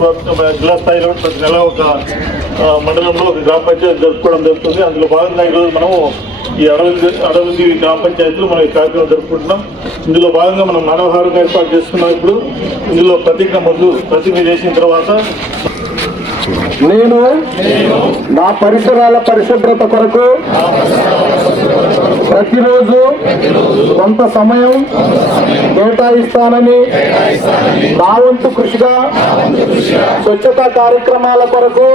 జిల్లా స్థాయిలో ప్రతి నెల ఒక మండలంలో ఒక గ్రామ పంచాయతీ జరుపుకోవడం జరుగుతుంది. అందులో భాగంగా ఈరోజు మనము ఈ అడవి గ్రామ పంచాయతీలో మనం ఈ కార్యక్రమం జరుపుకుంటున్నాం. ఇందులో భాగంగా మనం మానవహారం ఏర్పాటు చేస్తున్నాం. ఇప్పుడు ఇందులో ప్రతిజ్ఞ చేసిన తర్వాత నేను నా పరిసరాల పరిశుభ్రత కొరకు ప్రతిరోజు కొంత సమయం కేటాయిస్తానని, నా వంతు కృషిగా స్వచ్ఛతా కార్యక్రమాల కొరకు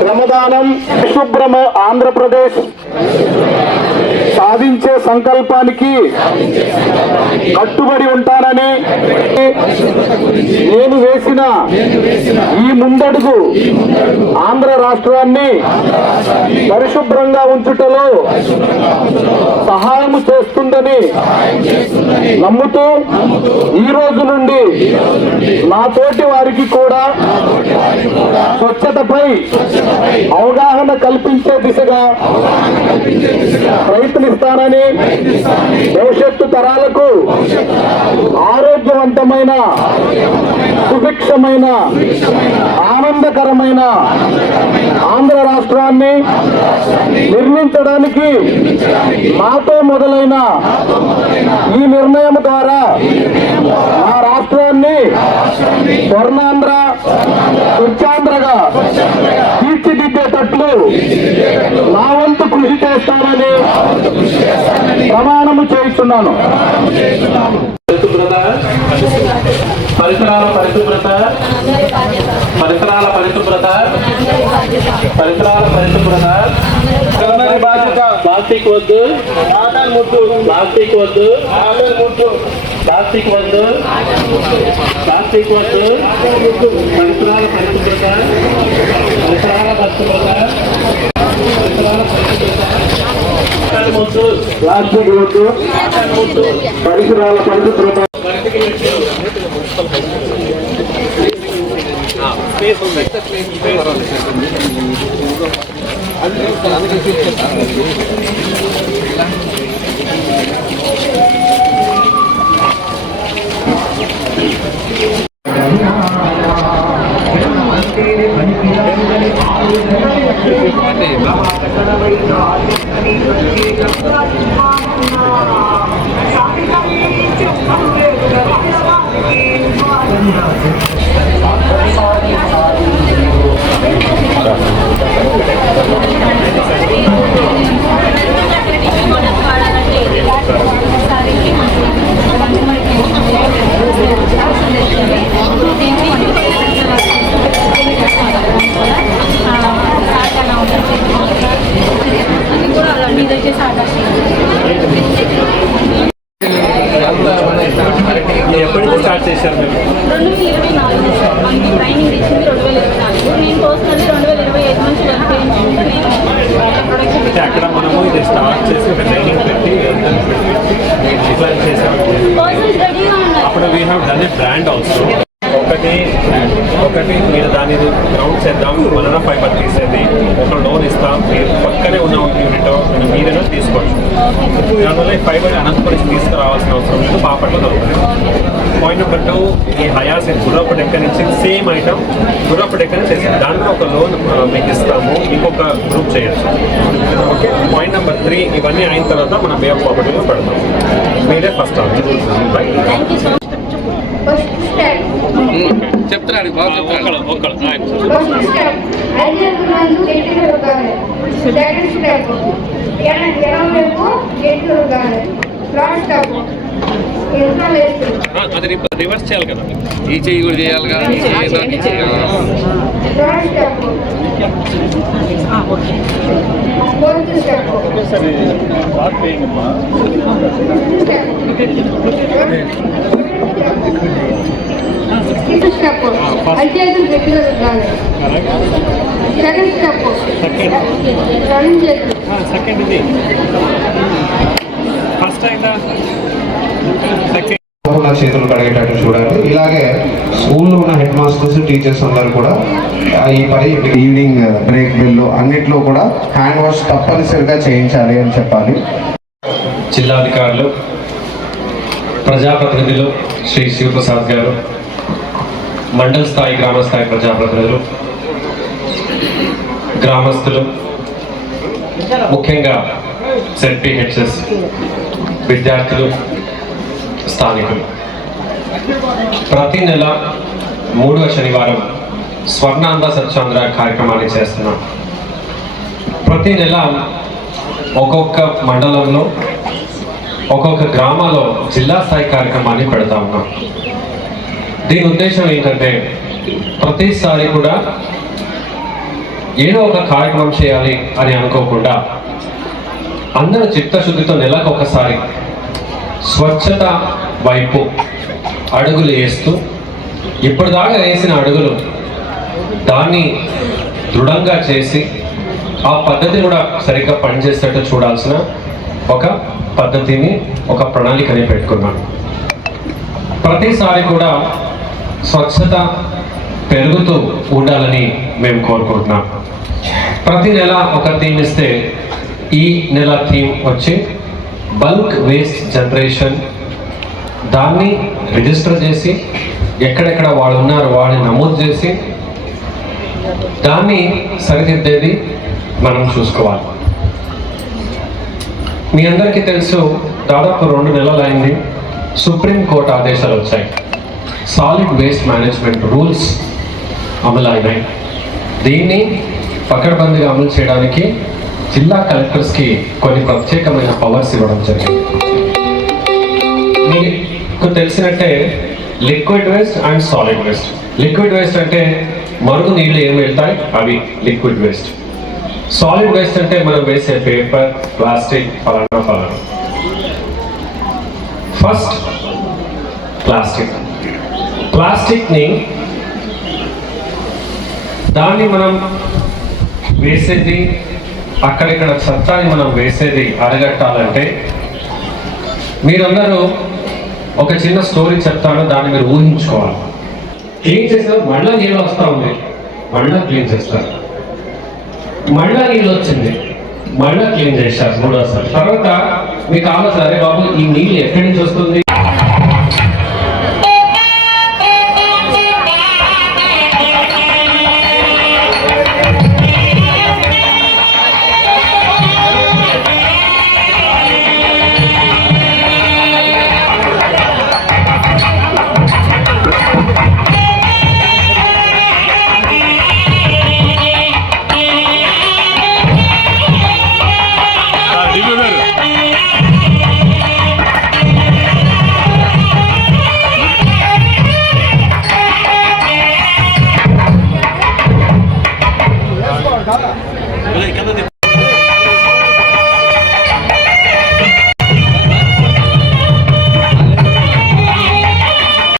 శ్రమదానం పరిశుభ్రమ ఆంధ్రప్రదేశ్ సాధించే సంకల్పానికి కట్టుబడి ఉంటానని, నేను వేసిన ఈ ముందడుగు ఆంధ్ర రాష్ట్రాన్ని పరిశుభ్రంగా ఉంచుటలో సహాయం చేస్తుందని నమ్ముతూ ఈ రోజు నుండి నా తోటి వారికి కూడా స్వచ్ఛతపై అవగాహన కల్పించే దిశగా ప్రయత్నిస్తానని, భవిష్యత్తు తరాలకు ఆరోగ్యవంతమైన, సుభిక్షమైన, ఆనందకరమైన ఆంధ్ర రాష్ట్రాన్ని నిర్మించడానికి మాతో మొదలైన ఈ నిర్ణయం ద్వారా మా రాష్ట్రాన్ని స్వర్ణాంధ్ర, స్వచ్ఛాంధ్రగా తీర్చిదిద్దేటట్లు నా వంతు కృషి చేస్తానని ప్రమాణము చేస్తున్నాను. పరిసరాల పరిశుభ్రత, పరిసరాల పరిశుభ్రత, పరిసరాల పరిశుభ్రత. ప్లాస్టిక్ వద్దు, ప్లాస్టిక్ వద్దు, ప్లాస్టిక్ వద్దు, ప్లాస్టిక్ వద్దు. పరిసరాల పరిశుభ్రత, పరిసరాల పరిశుభ్రత, పరిసరాల పరిశుభ్రత. ప్లాస్టిక్ వద్దు, పరిసరాల పరిశుభ్రత. స్పేస్ ఉంది. ఎప్పటి నుంచి స్టార్ట్ చేశారు మీరు? 2024 మనకి ట్రైనింగ్ ఇచ్చింది 2024. నేను పర్సనల్లీ 2025 నుంచి వర్క్ అంటే అక్కడ మనము ఇది స్టార్ట్ చేసి ట్రైనింగ్ పెట్టి ఇట్లా చేసాము. అప్పుడు we have done a brand also. ఒకటి మీరు దాన్ని గ్రౌండ్ చేద్దాం, బనానా ఫైబర్ తీసేది, ఒక లోన్ ఇస్తాం, మీరు పక్కనే ఉన్న యూనిట్ మీరేనో తీసుకోవచ్చు. దానివల్ల ఈ ఫైబర్ అనంతపురం తీసుకురావాల్సిన అవసరం లేదు, బాపట్లో దొరుకుతుంది. పాయింట్ నెంబర్ 2, ఈ హయాస్ గుర్రపు డెక్క నుంచి సేమ్ ఐటమ్ గుర్రపు డెక్క నుంచి చేసింది, దాంట్లో ఒక లోన్ మీకు ఇస్తాము, ఇంకొక గ్రూప్ చేయొచ్చు. ఓకే. పాయింట్ నెంబర్ 3, ఇవన్నీ అయిన తర్వాత మన బే ఆఫ్ ప్రాపర్టీలో పెడతాం. మీరే ఫస్ట్ చెప్తున్నాడు అది రివర్స్ చేయాలి కదా, ఈ చెయ్యి కూడా చేయాలి కదా. అరిచేతులు గట్టిగా రుద్దాలి. సెకండ్ స్టెప్ రన్నింగ్ చేతులు. సెకండ్ ఇది ఫస్ట్ అయిందా? సెకండ్ చేతులు కడిగేటట్టు చూడండి. ఇలాగే స్కూల్లో ఉన్న హెడ్ మాస్టర్స్, టీచర్స్ అందరూ కూడా ఈ పని ఈవినింగ్ బ్రేక్ బెల్ అన్నిట్లో కూడా హ్యాండ్ వాష్ తప్పనిసరిగా చేయించాలి అని చెప్పాలి. జిల్లాధికారులు, ప్రజాప్రతినిధులు, శ్రీ శివప్రసాద్ గారు, మండల స్థాయి గ్రామ స్థాయి ప్రజాప్రతినిధులు, గ్రామస్తులు, ముఖ్యంగా ZPHS విద్యార్థులు, స్థానికులు ప్రతి నెల 3వ శనివారం స్వర్ణాంధ్ర స్వచ్ఛాంధ్ర కార్యక్రమాన్ని చేస్తున్నాం. ప్రతి నెల ఒక్కొక్క మండలంలో ఒక్కొక్క గ్రామాల్లో జిల్లా స్థాయి కార్యక్రమాన్ని పెడతా ఉన్నాం. దీని ఉద్దేశం ఏంటంటే ప్రతిసారి కూడా ఏదో ఒక కార్యక్రమం చేయాలి అని అనుకోకుండా అందరూ చిత్తశుద్ధితో నెలకు ఒకసారి స్వచ్ఛత వైపు అడుగులు వేస్తూ ఇప్పటిదాకా వేసిన అడుగులు దాన్ని దృఢంగా చేసి ఆ పద్ధతి కూడా సరిగ్గా పనిచేసేటట్టు చూడాల్సిన ఒక పద్ధతిని, ఒక ప్రణాళికని పెట్టుకున్నాను. ప్రతిసారి కూడా స్వచ్ఛత పెరుగుతూ ఉండాలని మేము కోరుకుంటున్నాం. ప్రతి నెల ఒక థీమ్ ఇస్తే ఈ నెల థీమ్ వచ్చి బల్క్ వేస్ట్ జనరేషన్. దాన్ని రిజిస్టర్ చేసి ఎక్కడెక్కడ వాళ్ళు ఉన్నారో వాళ్ళని నమోదు చేసి దాన్ని సరిదిద్దేది మనం చూసుకోవాలి. మీ అందరికీ తెలుసు, దాదాపు 2 నెలలు అయింది సుప్రీంకోర్టు ఆదేశాలు వచ్చాయి. సాలిడ్ వేస్ట్ మేనేజ్మెంట్ రూల్స్ అమలు అయినాయి. దీన్ని పకడ్బందీగా అమలు చేయడానికి జిల్లా కలెక్టర్స్కి కొన్ని ప్రత్యేకమైన పవర్స్ ఇవ్వడం జరిగింది. మీకు తెలిసినట్టే liquid waste and solid waste. Liquid waste అంటే మరుగు నీళ్ళు ఏమి వెళ్తాయి, అవి లిక్విడ్ వేస్ట్. సాలిడ్ వేస్ట్ అంటే మనం వేసే పేపర్, ప్లాస్టిక్, ఫలానా. ఫస్ట్ ప్లాస్టిక్ని దాన్ని మనం వేసేది, అక్కడిక్కడ చెత్తని మనం వేసేది అరగట్టాలంటే మీరందరూ ఒక చిన్న స్టోరీ చెప్తాను, దాన్ని మీరు ఊహించుకోవాలి. క్లీన్ చేసిన మళ్ళా నీళ్ళు వస్తూ ఉంది, మళ్ళా క్లీన్ చేస్తారు. మళ్ళా నీళ్ళు వచ్చింది, మళ్ళా క్లీన్ చేశారు 3వసారి. తర్వాత మీకు ఆలోచన, అరే బాబు ఈ నీళ్ళు ఎక్కడి నుంచి వస్తుంది?